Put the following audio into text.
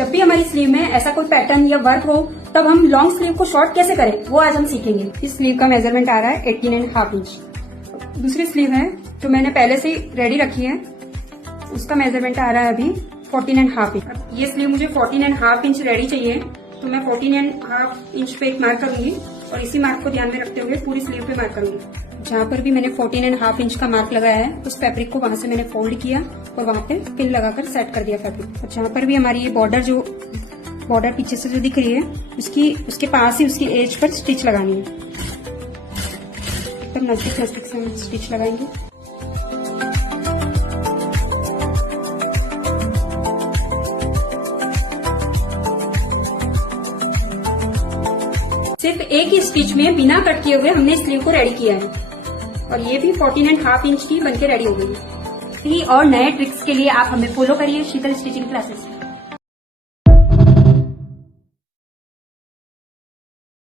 जब भी हमारी स्लीव में ऐसा कोई पैटर्न या वर्क हो तब हम लॉन्ग स्लीव को शॉर्ट कैसे करें वो आज हम सीखेंगे। इस स्लीव का मेजरमेंट आ रहा है 18.5 इंच। दूसरी स्लीव है जो मैंने पहले से रेडी रखी है, उसका मेजरमेंट आ रहा है अभी 14.5 इंच। ये स्लीव मुझे 14.5 इंच रेडी चाहिए, तो मैं 14.5 इंच पे एक मार्क करूंगी और इसी मार्क को ध्यान में रखते हुए पूरी स्लीव पे मार्क करूंगी। जहाँ पर भी मैंने 14.5 इंच का मार्क लगाया है उस फैब्रिक को वहां से मैंने फोल्ड किया और वहां पे पिन लगाकर सेट कर दिया फैब्रिक। और जहाँ पर भी हमारी ये बॉर्डर पीछे से जो दिख रही है उसके पास ही उसकी एज पर स्टिच लगानी है। एकदम नजदीक से हम स्टिच लगाएंगे। सिर्फ एक ही स्टिच में बिना कट किए हुए हमने स्लीव को रेडी किया है और ये भी 14.5 इंच की बनके रेडी हो गई है। और नए ट्रिक्स के लिए आप हमें फॉलो करिए शीतल स्टिचिंग क्लासेस।